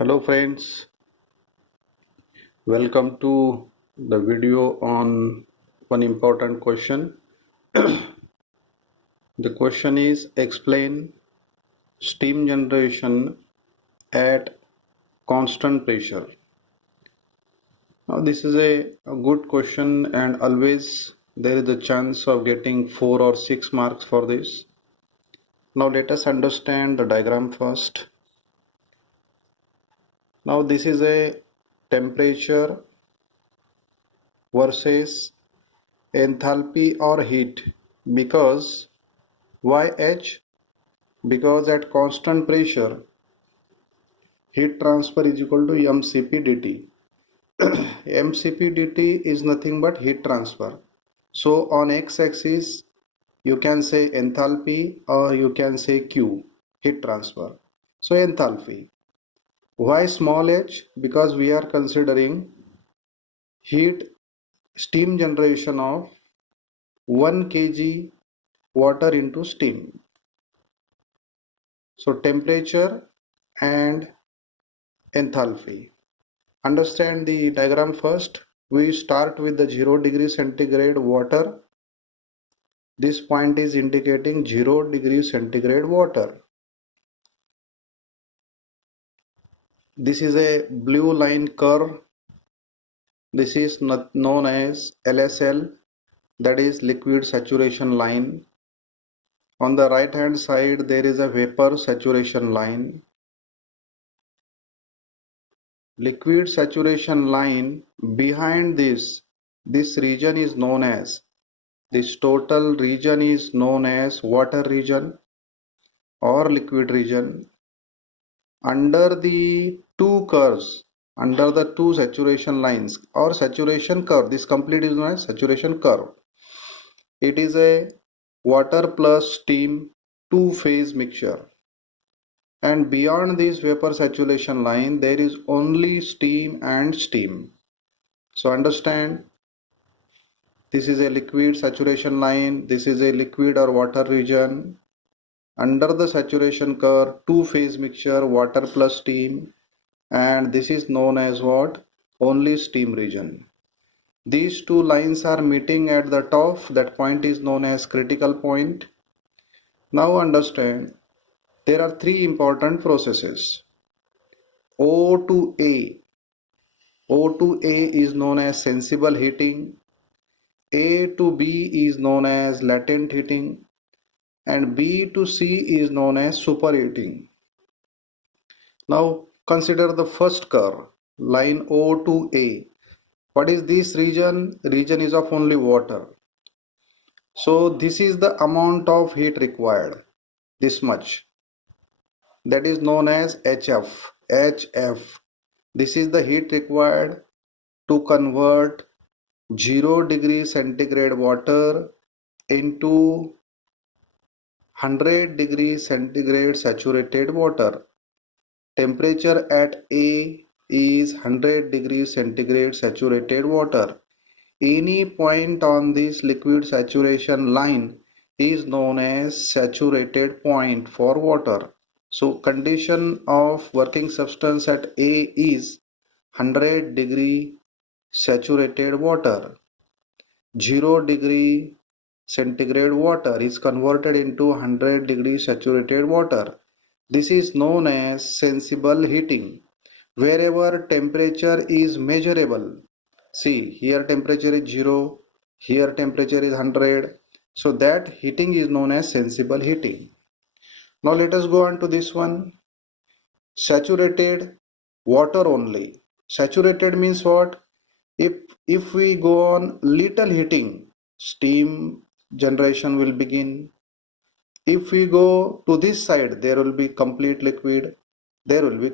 Hello friends, welcome to the video on one important question. The question is explain steam generation at constant pressure. Now this is a good question and always there is a chance of getting 4 or 6 marks for this. Now let us understand the diagram first. Now this is a temperature versus enthalpy or heat because why H? Because at constant pressure heat transfer is equal to mcp dt. mcp dt is nothing but heat transfer. So on x-axis you can say enthalpy or you can say q, heat transfer. So enthalpy. Why small h? Because we are considering heat steam generation of 1 kg water into steam. So temperature and enthalpy. Understand the diagram first. We start with the 0 degree centigrade water. This point is indicating 0 degree centigrade water. This is a blue line curve. This is known as LSL, that is liquid saturation line. On the right hand side there is a vapor saturation line. Liquid saturation line behind this region is known as, this total region is known as water region or liquid region. Under the two curves, under the two saturation lines or saturation curve, this complete is known as saturation curve. It is a water plus steam two-phase mixture, and beyond this vapor saturation line there is only steam and steam. So understand, this is a liquid saturation line, this is a liquid or water region. Under the saturation curve, two-phase mixture, water plus steam, and this is known as what? Only steam region. These two lines are meeting at the top. That point is known as critical point. Now understand, there are three important processes. O to A. O to A is known as sensible heating. A to B is known as latent heating. And B to C is known as superheating. Now consider the first curve, line O to A. What is this region? Region is of only water. So this is the amount of heat required, this much. That is known as HF. HF. This is the heat required to convert 0 degree centigrade water into 100 degree centigrade saturated water. Temperature at A is 100 degrees centigrade saturated water. Any point on this liquid saturation line is known as saturated point for water. So condition of working substance at A is 100 degree saturated water. 0 degree centigrade water is converted into 100 degree saturated water. This is known as sensible heating. Wherever temperature is measurable, see here temperature is 0, here temperature is 100, so that heating is known as sensible heating. Now let us go on to this one. Saturated water only. Saturated means what? If we go on little heating, steam generation will begin. If we go to this side, there will be complete liquid, there will be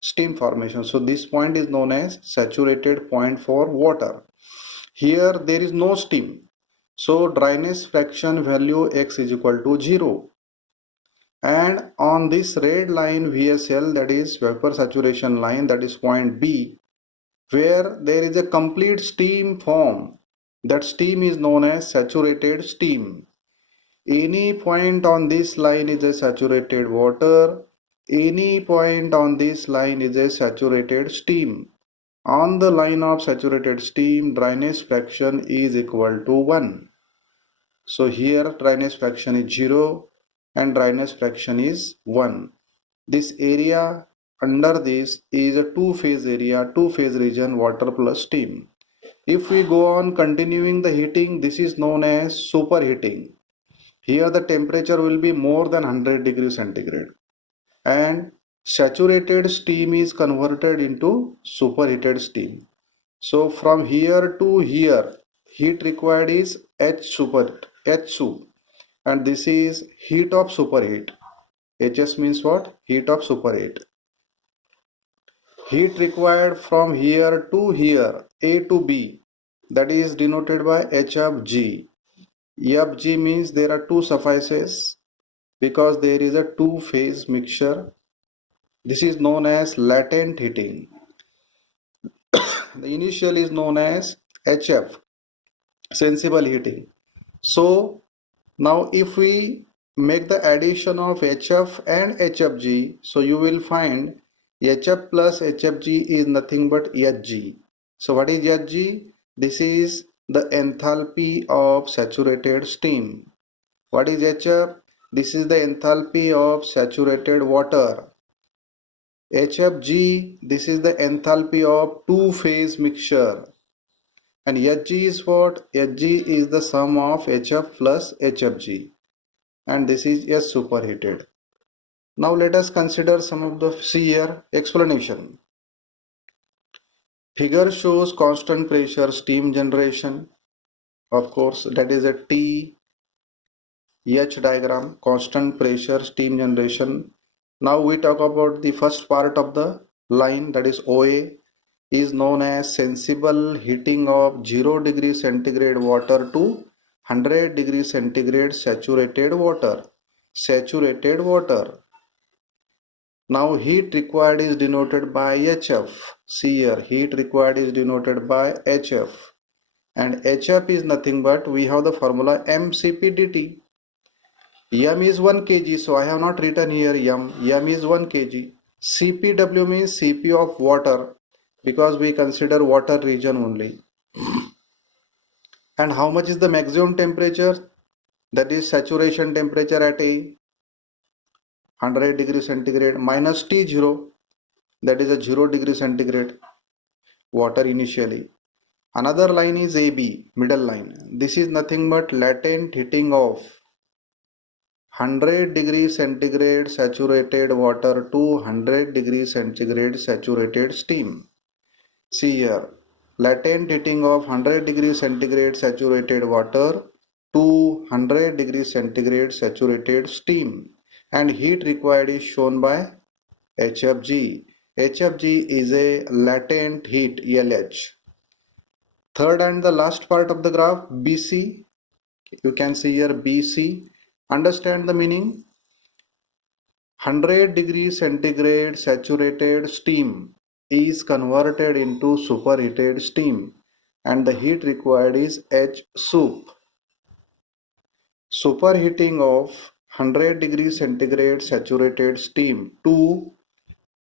steam formation. So this point is known as saturated point for water. Here there is no steam, so dryness fraction value x is equal to 0. And on this red line VSL, that is vapor saturation line, that is point B, where there is a complete steam form, that steam is known as saturated steam. Any point on this line is a saturated water, Any point on this line is a saturated steam. On the line of saturated steam, dryness fraction is equal to 1. So here dryness fraction is 0 and dryness fraction is 1. This area under this is a two-phase area, two-phase region, water plus steam. If we go on continuing the heating, this is known as superheating. Here the temperature will be more than 100 degrees centigrade and saturated steam is converted into superheated steam. So from here to here, heat required is H2, and this is heat of superheat. HS means what? Heat of superheat. Heat required from here to here, A to B, that is denoted by H of G. FG means there are two surfaces because there is a two-phase mixture. This is known as latent heating. The initial is known as HF, sensible heating. So now if we make the addition of HF and HFG, so you will find HF plus HFG is nothing but HG. So what is HG? This is the enthalpy of saturated steam. What is HF? This is the enthalpy of saturated water. HFG, this is the enthalpy of two-phase mixture. And Hg is what? Hg is the sum of HF plus HFG. And this is S superheated. Now let us consider some of the here explanation. Figure shows constant pressure steam generation. Of course, that is a T H diagram, constant pressure steam generation. Now we talk about the first part of the line, that is OA, is known as sensible heating of 0 degree centigrade water to 100 degree centigrade saturated water. Saturated water. Now heat required is denoted by HF. See here, heat required is denoted by HF. And HF is nothing but, we have the formula mCp dt. M is 1 kg, so I have not written here M. M is 1 kg. CPW means Cp of water, because we consider water region only. And how much is the maximum temperature? That is saturation temperature at a 100 degree centigrade minus T0, that is a 0 degree centigrade water initially. Another line is AB, middle line. This is nothing but latent heating of 100 degree centigrade saturated water to 100 degree centigrade saturated steam. See here, latent heating of 100 degree centigrade saturated water to 100 degree centigrade saturated steam, and heat required is shown by HFG. HFG is a latent heat, LH. Third and the last part of the graph, BC. You can see here BC. Understand the meaning. 100 degree centigrade saturated steam is converted into superheated steam, and the heat required is H sup. Superheating of 100 degree centigrade saturated steam to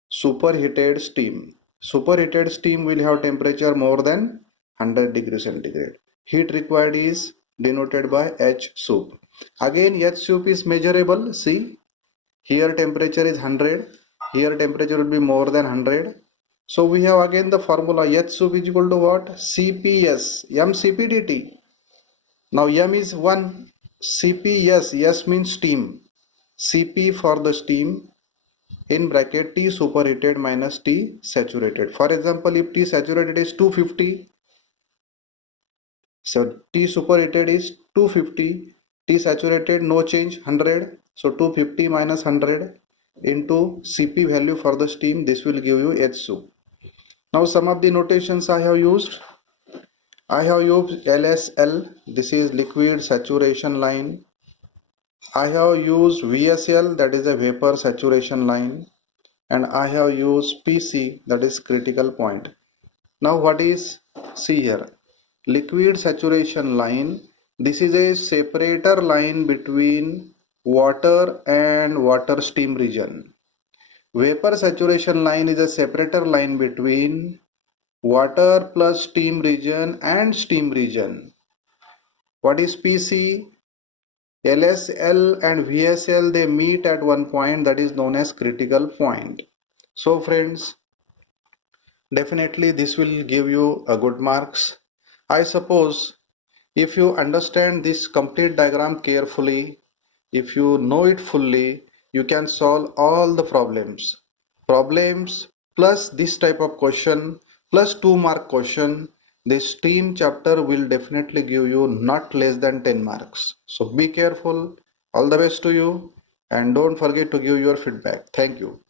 superheated steam. Superheated steam will have temperature more than 100 degree centigrade. Heat required is denoted by H sup. Again, H sup is measurable. See, here temperature is 100. Here temperature will be more than 100. So we have again the formula H sup is equal to what? CPS, mCp dt. Now M is 1. CPS, S means steam. Cp for the steam, in bracket T superheated minus T saturated. For example, if T saturated is 250, so T superheated is 250, T saturated no change 100, so 250 minus 100 into Cp value for the steam, this will give you H sup. Now some of the notations I have used. I have used LSL, this is liquid saturation line. I have used VSL, that is a vapor saturation line. And I have used PC, that is critical point. Now what is, see here, liquid saturation line. This is a separator line between water and water steam region. Vapor saturation line is a separator line between water plus steam region and steam region. What is PC? LSL and VSL, they meet at one point that is known as critical point. So friends, definitely this will give you a good marks. I suppose if you understand this complete diagram carefully, if you know it fully, you can solve all the problems. Problems plus this type of question plus 2 mark question, this steam chapter will definitely give you not less than 10 marks. So be careful. All the best to you and don't forget to give your feedback. Thank you.